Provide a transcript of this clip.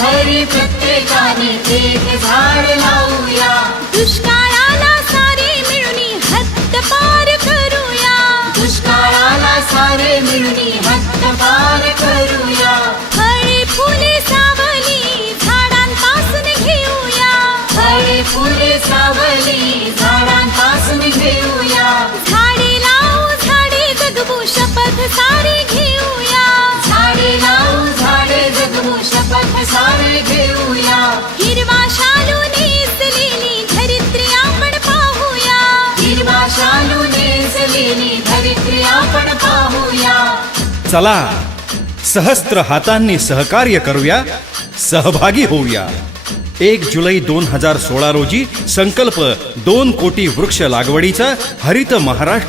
वर्षी प्रत्येकाने एक झाड लावूया. दुष्काळाला सारे मिळून हद्दपार करूया. दुष्काळाला सारे मिळून हद्दपार करूया. फळे फुले सावली झाडांपासून घेऊया. फळे फुले सावली चला. सहस्त्र हातांनी सहकार्य करूया सहभागी होऊया. एक जुलै दोन हजार सोळा रोजी संकल्प दोन कोटी वृक्ष लागवडीचा हरित महाराष्ट्र